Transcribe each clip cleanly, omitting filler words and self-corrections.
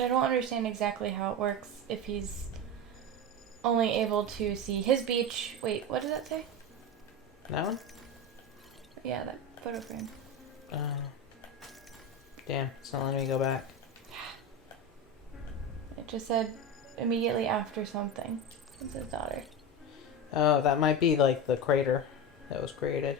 I don't understand exactly how it works if he's only able to see his beach. Wait, what does that say? That one? Yeah, that photo frame. Damn, it's not letting me go back. It just said immediately after something. It's his daughter. Oh, that might be like the crater that was created.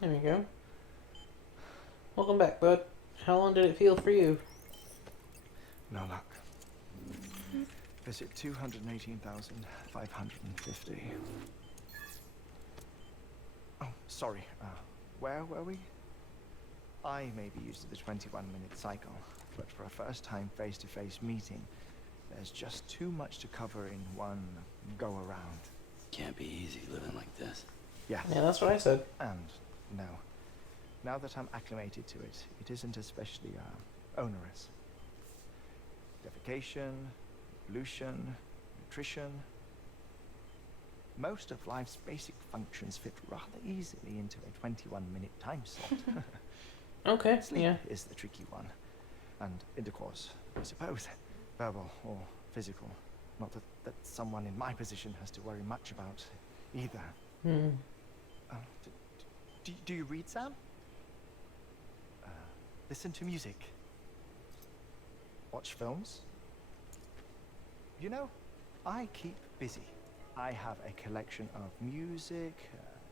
There we go. Welcome back, bud. How long did it feel for you? No luck. Visit 218,550. Oh, sorry. Where were we? I may be used to the 21-minute cycle, but for a first-time face-to-face meeting, there's just too much to cover in one go-around. Can't be easy living like this. Yes. Yeah, that's what I said. And no. Now that I'm acclimated to it, it isn't especially onerous. Defecation, pollution, nutrition. Most of life's basic functions fit rather easily into a 21-minute time slot. Okay, Sleep yeah. is the tricky one. And intercourse, I suppose. Verbal or physical. Not that someone in my position has to worry much about either. Do you read, Sam? Listen to music. Watch films. You know, I keep busy. I have a collection of music,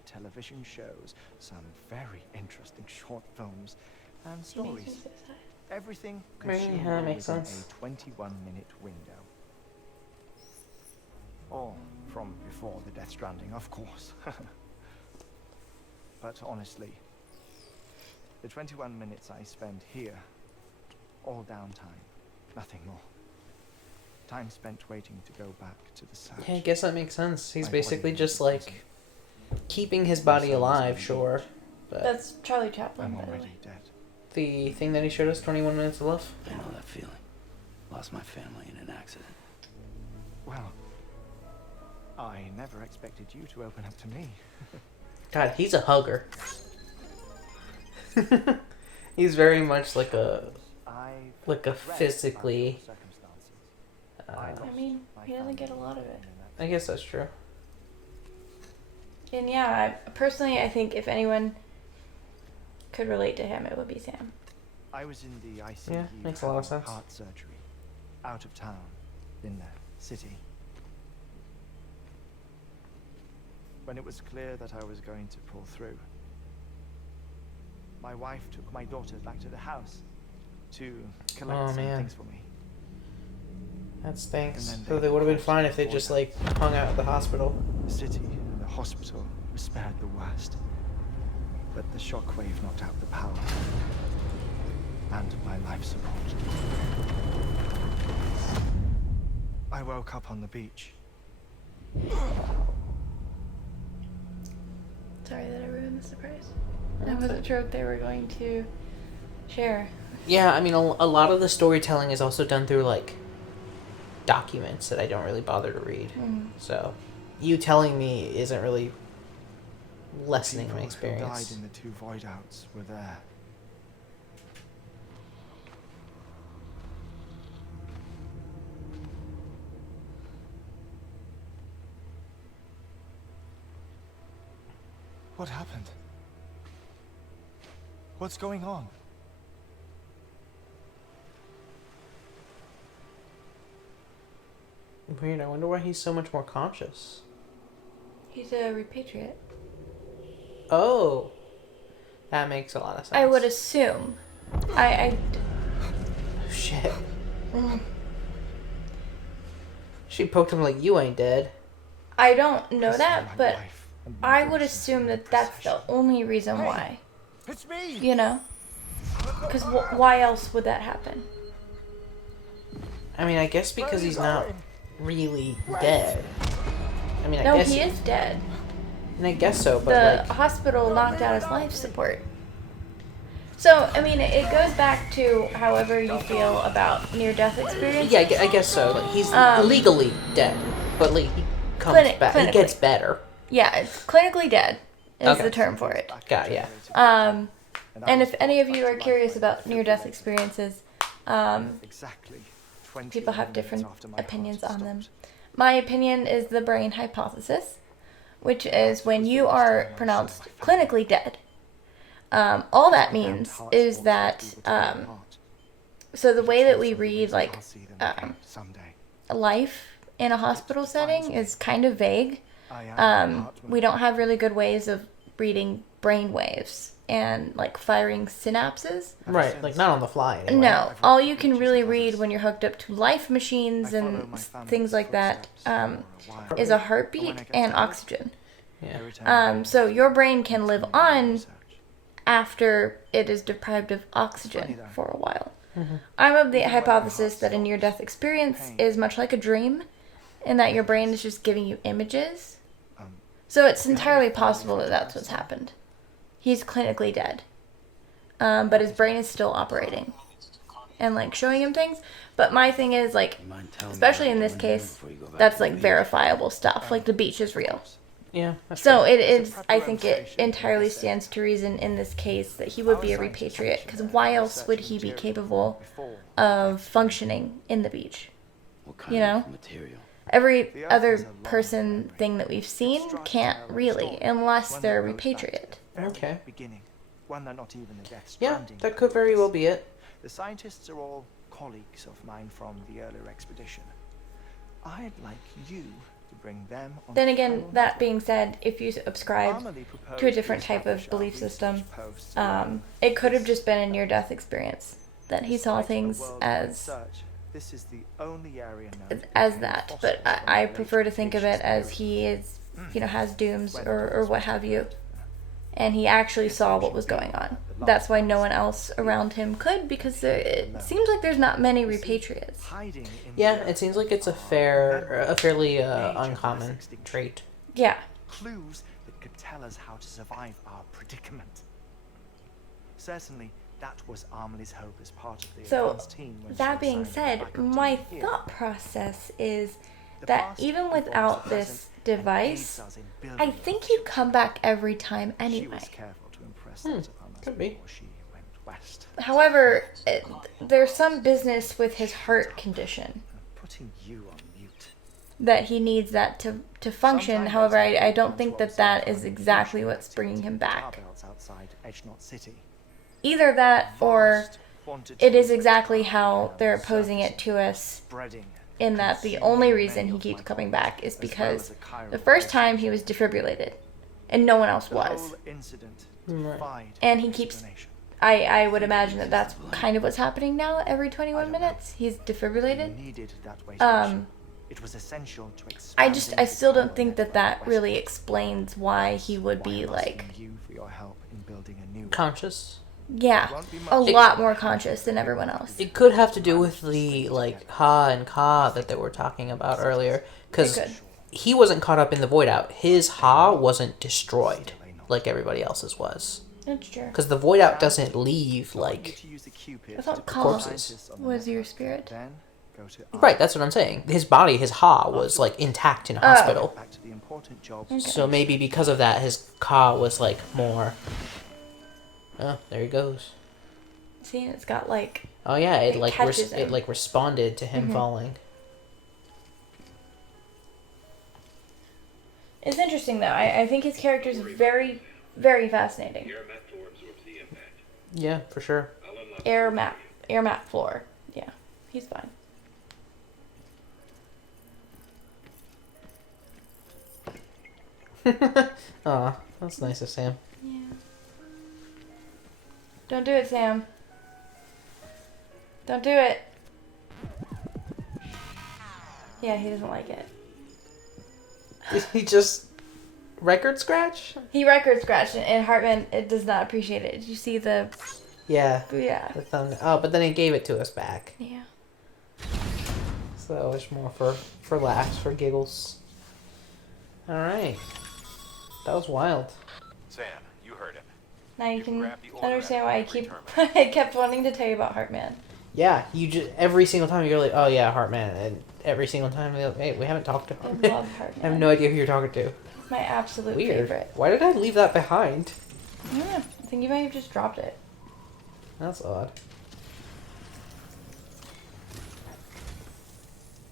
television shows, some very interesting short films, and stories. Everything consumed Yeah, that makes within sense. a 21-minute window. All from before the Death Stranding, of course. But honestly, the 21 minutes I spend here, all downtime, nothing more. Time spent waiting to go back to the search. Yeah, I guess that makes sense. He's My basically body just is like keeping his body alive, sure. But That's Charlie Chaplin, I'm by the way. already dead. the thing that he showed us, 21 minutes of love. I know that feeling. Lost my family in an accident. Well, I never expected you to open up to me. God, he's a hugger. He's very much like a physically. I mean, he doesn't get a lot of it. I guess that's true. And yeah, I think if anyone could relate to him, it would be Sam. I was in the ICU. Yeah, makes a lot of having sense. Heart surgery, out of town, in the city. When it was clear that I was going to pull through, my wife took my daughters back to the house to collect some things for me. That stinks. And then So they they would have been closed fine if they before just that. like hung out at the hospital. The city and the hospital were spared the worst, but the shockwave knocked out the power and my life support. I woke up on the beach. Sorry that I ruined the surprise. That was a joke they were going to share. Yeah, I mean, a lot of the storytelling is also done through like documents that I don't really bother to read. So, you telling me isn't really lessening my People who died experience. in the two void outs were there. What happened? What's going on? Weird. I wonder why he's so much more conscious. He's a repatriate. Oh, that makes a lot of sense. I would assume. I Shit. She poked him like, you ain't dead. I don't know This is that, my but wife and my I would daughters assume in that that's the possession. only reason Hey. why. It's me! You know? Because why else would that happen? I mean, I guess because he's not really dead. I mean, I No, guess he is dead. And I guess so, but The like, hospital knocked out his life support. So, I mean, it goes back to however you feel about near-death experience. yeah, I guess so. Like, he's legally dead, but like he comes back. He gets better. Yeah, it's clinically dead is Okay. the term for it. Got it, yeah. And if any of you are curious about near-death experiences, Exactly 20 people have minutes different after my heart opinions on them. stopped. My opinion is the brain hypothesis, which is when you are pronounced clinically dead. All that means is that, so the way that we read, like, I'll see them again someday. life in a hospital setting is kind of vague. I am We don't have really good ways of reading brain waves and, like, firing synapses. Right, like not on the fly. Anyway. No, all you can really read when you're hooked up to life machines and things like that is a heartbeat and oxygen. Yeah. So your brain can live on after it is deprived of oxygen for a while. I'm of the hypothesis that a near-death experience is much like a dream, in that your brain is just giving you images. So it's entirely possible that that's what's happened. He's clinically dead, but his brain is still operating and like showing him things. But my thing is, like, especially in this case, that's like verifiable stuff. Like the beach is real. Yeah. That's So true. it is, I think it entirely stands to reason in this case that he would be a repatriate, because why else would he be capable of functioning in the beach? What kind You know? of material? Every other person thing that we've seen can't really, unless they're a repatriate. Okay. Beginning, one that not even the Death Yeah, Stranding that could very well be it. The scientists are all colleagues of mine from the earlier expedition. I'd like you to bring them on. Then again, that being said, if you subscribe to a different type of belief system, it could have just been a near-death experience. That he saw things as This is the only area that, but I prefer to think of it as he is, has dooms or what have you, and he actually saw what was going on. That's why no one else around him could, because it seems like there's not many repatriates. Yeah, it seems like it's a fairly uncommon trait. Yeah. Clues that could tell us how to survive our predicament. Certainly, that was Amelie's hope as part of the So, advance team. When that she being decided said, to back up my to here. thought process is The that past even involves without the this present and device, aids us in building I the think future. he'd come back every time She anyway. was careful to impress those upon us could be. before she went west. However, there's some business with his heart condition Putting you on mute. that he needs that to function. Sometime However, later, I we don't plan think to that that observe is an exactly unusual what's bringing him activity back. in the tar belt outside Edgenot City. Either that, or Vast quantities it is of exactly tar how on they're the posing surface, it to us, spreading in that the consuming only reason many he of keeps my coming colleagues, back is as well because as a chiral the first time relationship. he was defibrillated, and no one else The was. whole incident Right. defied And he keeps- explanation. I would imagine that that's kind of what's happening now. Every 21 I don't know. minutes, he's We defibrillated. needed that way It was essential to I still don't think that that really explains why he would be like, you for your help in building a new Conscious. yeah, a lot more conscious than everyone else. It could have to do with the like ha and ka that they were talking about earlier, because It could. he wasn't caught up in the void out. His ha wasn't destroyed like everybody else's was, That's true. because the void out doesn't leave like I thought Ka corpses. was your spirit. Then go to Right. That's what I'm saying. His body, his ha, was like intact in a hospital. back to the important job. So maybe because of that, his ka was like more. Oh, there he goes. See, it's got like, Oh yeah, it It like catches him. it like responded to him falling. it's interesting though. I think his character is very, very fascinating. Yeah, for sure. Air map floor. Yeah, he's fine. Aw, that's nice of Sam. Yeah. Don't do it, Sam. Don't do it. Yeah, he doesn't like it. Did he just record scratch? He record scratched, and Hartman it does not appreciate it. Did you see the Yeah. Yeah. The thumbnail. Oh, but then it gave it to us back. Yeah. So that was more for laughs, for giggles. Alright. That was wild. Sam, you heard him. Now you can grab the order understand at why I every keep terminal. I kept wanting to tell you about Heartman. Yeah, you just every single time you're like, oh yeah, Heartman, and every single time you're like, hey, we haven't talked to I him. love Heartman. I have no idea who you're talking to. It's my absolute Weird. favorite. Why did I leave that behind? I don't know. I think you might have just dropped it. That's odd.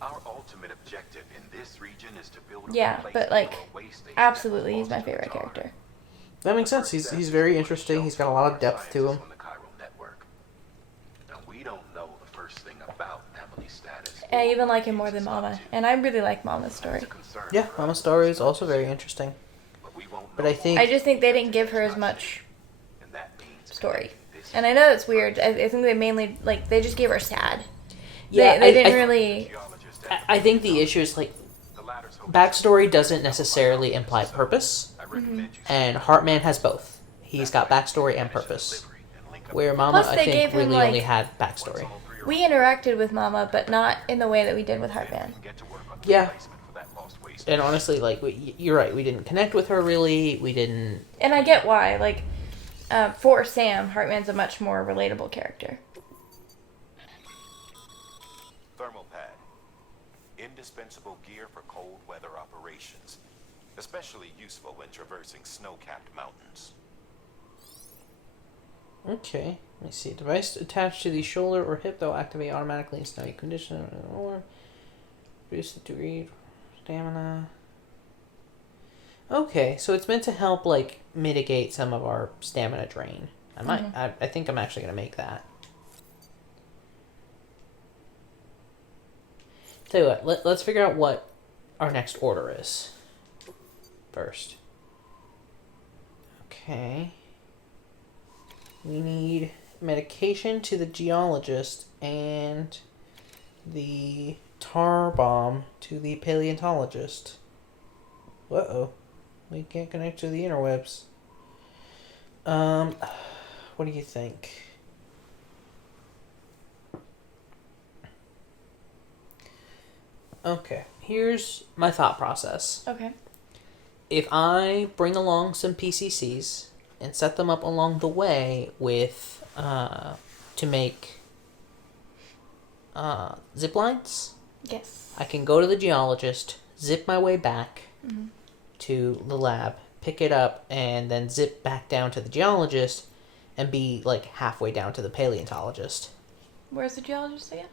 Our ultimate objective in this region is to build a Yeah, place but like, for a way station absolutely, that he's my belongs to favorite the Tsar. character. That makes sense. He's very interesting. He's got a lot of depth to him. On the chiral network. Now, we don't know the first thing about Emily's status. I even like him more than Mama, and I really like Mama's story. It's a concern Yeah, for Mama's us, story is also very interesting. but we won't But know I think I just think they didn't give her as much and that means story. this And I know that's weird. I think they mainly, like, they just gave her sad. Yeah, they didn't I- really... geologist I think the issue is like the latter's hope backstory doesn't necessarily imply purpose, I recommend you and Heartman has both. He's got backstory and purpose. Where Mama, Plus, I they think, gave him, really like- only had backstory. We interacted with Mama, but not in the way that we did with Heartman. get to work on the Yeah. replacement for that lost waste. And honestly, like you're right, we didn't connect with her really. We didn't. And I get why. Like, for Sam, Heartman's a much more relatable character. Thermal pad. Indispensable gear for cold weather operations. Especially useful when traversing snow-capped mountains. Okay, let me see. Device attached to the shoulder or hip that will activate automatically in snowy conditions or reduce the degree stamina. Okay, so it's meant to help like mitigate some of our stamina drain. I think I'm actually gonna make that. Tell you what, let's figure out what our next order is first. Okay. We need medication to the geologist and the tar bomb to the paleontologist. Uh-oh. We can't connect to the interwebs. What do you think? Okay, here's my thought process. Okay. If I bring along some PCCs and set them up along the way with to make zip lines, Yes. I can go to the geologist, zip my way back to the lab, pick it up, and then zip back down to the geologist and be like halfway down to the paleontologist. Where's the geologist again?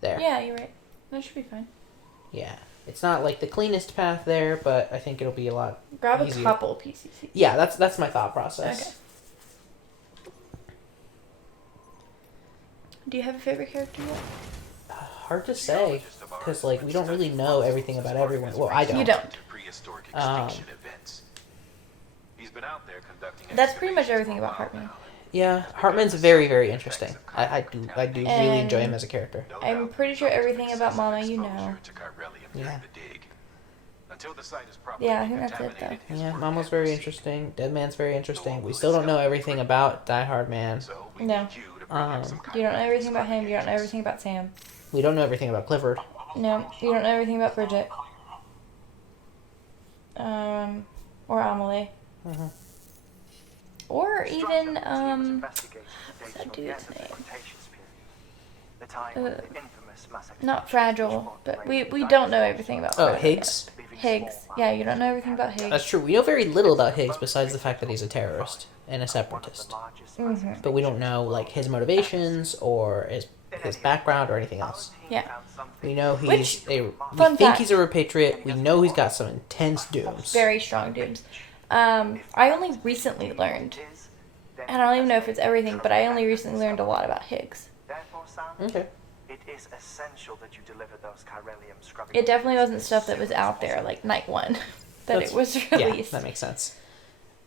There. Yeah, you're right. That should be fine. Yeah. It's not like the cleanest path there, but I think it'll be a lot Grab easier. a couple PCCs. Yeah, that's my thought process. Okay. Do you have a favorite character yet? Hard to say, because like we don't really know everything about everyone. Well, I don't. You don't. To prehistoric Um, extinction events. He's been out there conducting That's pretty much excavations everything for a about while Hartman. now. Yeah, Hartman's very, very interesting. I do really enjoy him And as a character. No I'm doubt pretty sure the everything about excessive Mama you know. exposure to chiralium during Yeah. the dig. Until the site is properly Yeah, I think that's it, decontaminated, his Yeah, work Mama's can very proceed. interesting. Dead Man's very interesting. We still don't know everything about Die Hard Man. So we No. need you to bring him some You don't know chiralium everything about him. You don't know agents. everything about Sam. We don't know everything about Clifford. No, you don't know everything about Bridget. Or Amelie. Mhm. Or even, what's that dude's name? Not Fragile, but we don't know everything about Oh, Fragile Higgs? yet. Higgs. Yeah, you don't know everything about Higgs. That's true. We know very little about Higgs besides the fact that he's a terrorist and a separatist. Mm-hmm. But we don't know like his motivations or his background or anything else. Yeah. We know Which, he's we fun think fact. he's a repatriate. We know he's got some intense dooms. Very strong dooms. I only recently learned, and I don't even know if it's everything, but I only recently learned a lot about Higgs. Okay. It is essential that you deliver those chiralium scrubbing. It definitely wasn't stuff that was out there like night one that That's- it was Yeah, released. that makes sense.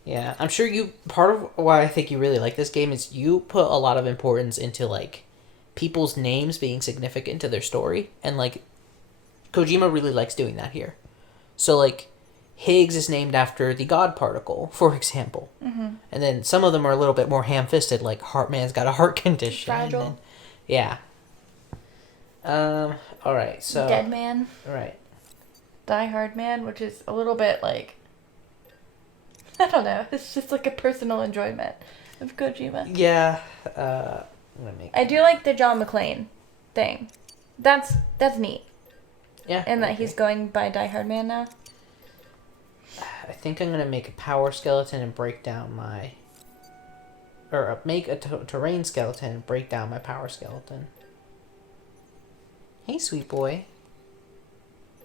Yeah, I'm sure you. Part of why I think you really like this game is you put a lot of importance into like people's names being significant to their story, and like Kojima really likes doing that here. So like, Higgs is named after the God particle, for example. Mm-hmm. And then some of them are a little bit more ham-fisted, like Heartman's got a heart condition. Fragile. And then, yeah. Alright, so... Dead Man. Right. Die Hard Man, which is a little bit like... I don't know. It's just like a personal enjoyment of Kojima. Yeah. I'm gonna make... I do like the John McClane thing. That's neat. Yeah. And that he's going by Die Hard Man now. I think I'm gonna make a power skeleton and break down my... Or make a terrain skeleton and break down my power skeleton. Hey, sweet boy.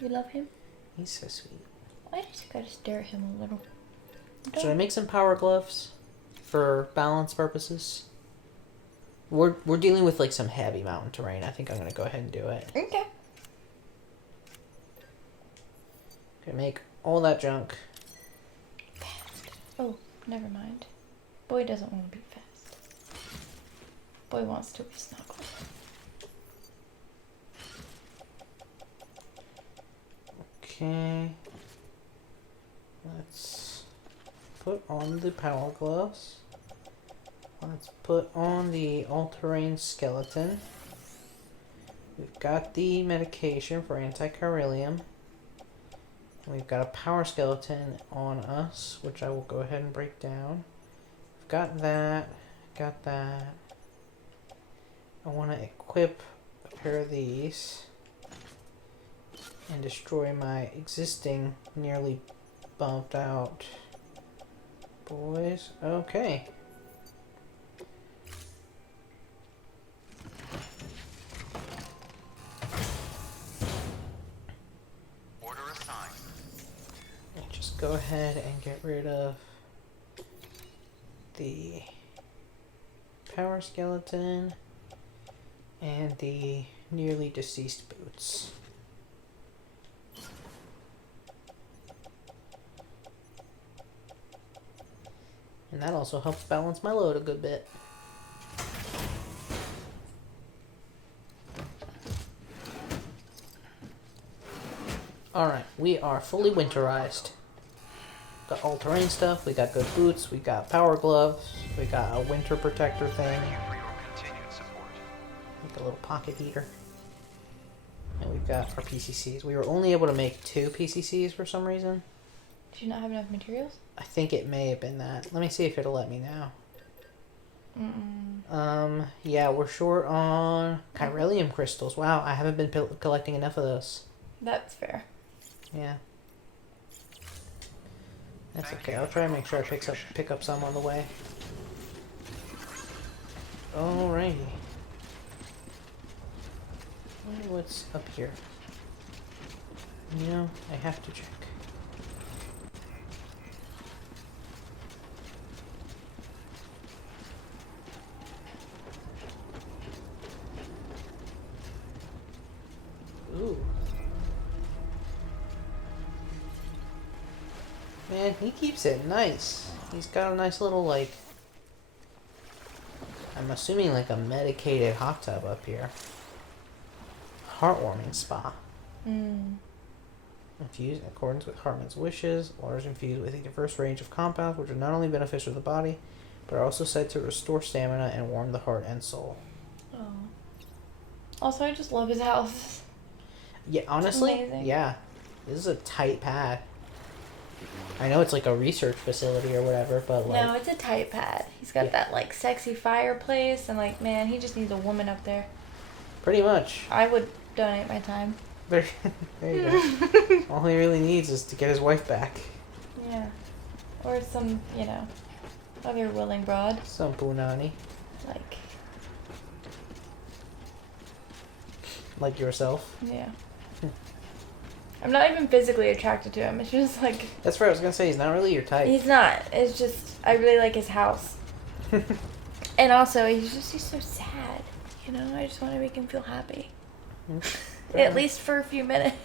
You love him? He's so sweet. I just gotta stare at him a little. Should I make some power gloves for balance purposes? We're dealing with like some heavy mountain terrain. I think I'm gonna go ahead and do it. Okay. Okay, make all that junk. Oh, never mind. Boy doesn't want to be fast. Boy wants to be snuggled. Okay. Let's put on the power gloves. Let's put on the all-terrain skeleton. We've got the medication for anti-chiralium. We've got a power skeleton on us, which I will go ahead and break down. We've got that. Got that. I want to equip a pair of these and destroy my existing nearly bumped out boys. Okay. Order assigned. And just go ahead and get rid of the power skeleton and the nearly deceased boots. And that also helps balance my load a good bit. Alright, we are fully winterized. Got all-terrain stuff, we got good boots, we got power gloves, we got a winter protector thing. Thank you for your continued support. Like a little pocket heater. And we've got our PCCs. We were only able to make 2 PCCs for some reason. Do you not have enough materials? I think it may have been that. Let me see if it'll let me now. Yeah, we're short on chiralium crystals. Wow, I haven't been collecting enough of those. That's fair. Yeah. That's okay. I'll try and make sure I pick up some on the way. Alrighty. Wonder what's up here. You know, I have to check. Ooh. Man, he keeps it nice. He's got a nice little, like... I'm assuming like a medicated hot tub up here. Heartwarming spa. Infused in accordance with Hartman's wishes. Water is infused with a diverse range of compounds which are not only beneficial to the body, but are also said to restore stamina and warm the heart and soul. Oh. Also, I just love his house. Yeah, honestly, Amazing. yeah. This is a tight pad. I know it's like a research facility or whatever, but like... No, it's a tight pad. He's got that, like, sexy fireplace, and, like, man, he just needs a woman up there. Pretty much. I would donate my time. There you go. All he really needs is to get his wife back. Yeah. Or some, you know, other willing broad. Some punani. Like yourself. Yeah. I'm not even physically attracted to him. It's just, like... That's right, I was gonna say, he's not really your type. He's not. It's just, I really like his house. And also, he's so sad. You know, I just want to make him feel happy. At least for a few minutes.